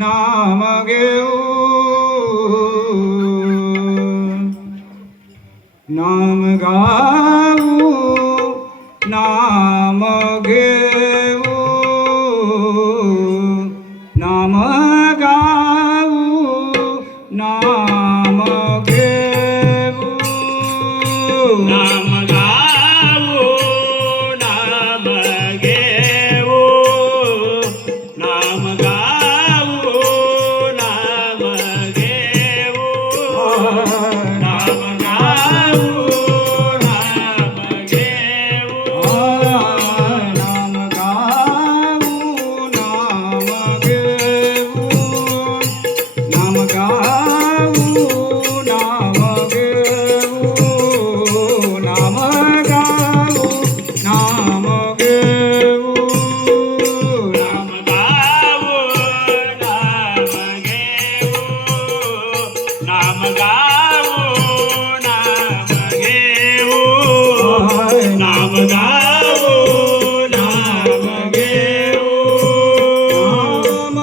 नाम घेऊ नाम गाऊ नाम घेऊ नाम गाऊ नाम घेऊ नाम गावो नाम घेवो नाम गावो नाम घेवो नाम गावो नाम घेवो नाम गाऊ नाम घेऊ नाम गाऊ नाम घेऊ नाम गाऊ नाम घेऊ नाम गावो नाम घेवो नाम गावो नाम घेवो नाम गावो नाम घेवो नाम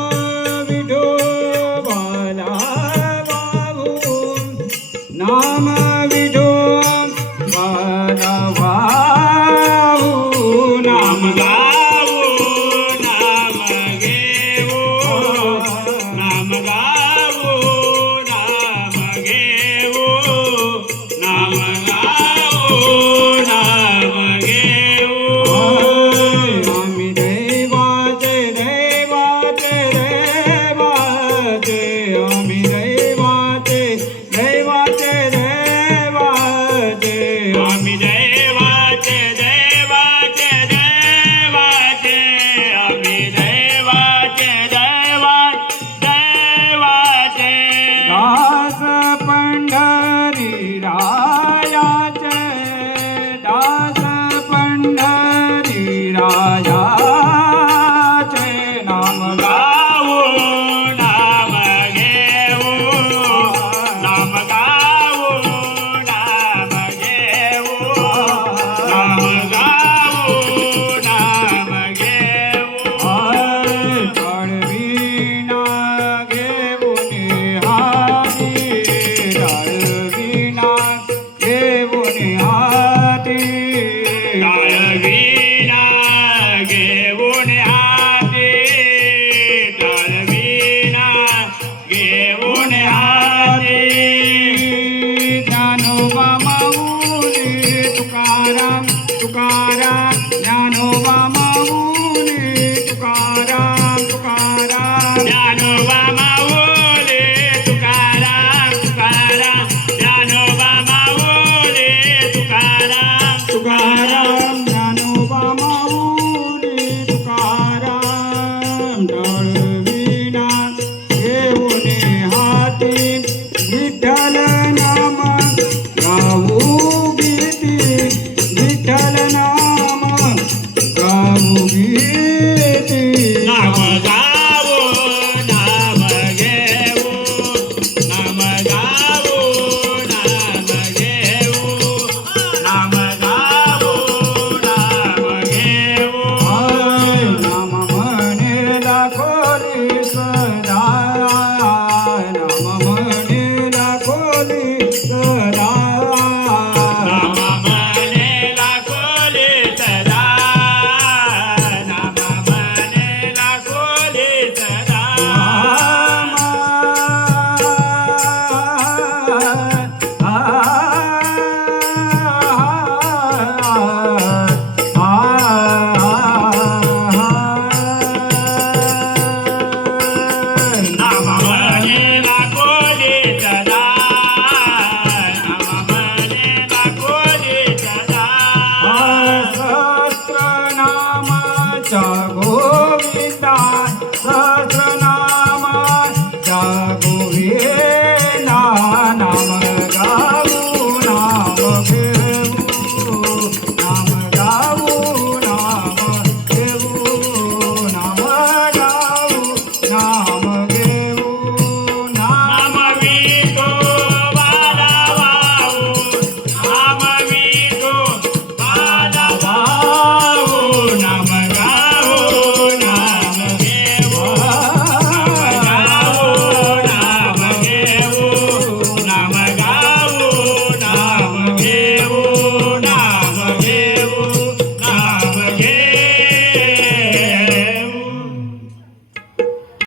विठोबाला वाहू नाम विठोबाला वाहू नाम गावो नाम घेवो नाम गावो नाम घेवो नाम गावो नाम घेवो आम्ही दैवाचे दैवाचे दैवाचे आम्ही दैवाचे दैवाचे दैवाचे आम्ही देवाचे देवाचे देवाचे आम्ही देवाचे देवा देवाचे दास पंढरी रायाचे दास पंढरी रायाचे नाम गावो नाम घेवो नाम गावो नाम घेवो नाम गावो नाम घेवो टाळविना घेऊन हाती टाळविना घेऊन हाती टाळविना घेऊन हाती टाळविना घेऊन हाती ज्ञानोबा माऊली तुकाराम तुकाराम ज्ञानोबा माऊली तुकाराम तुकाराम ज्ञानोबा माऊली तुकाराम तुकाराम ज्ञानोबा माऊली तुकाराम तुकाराम ज्ञानोबा माऊली तुकाराम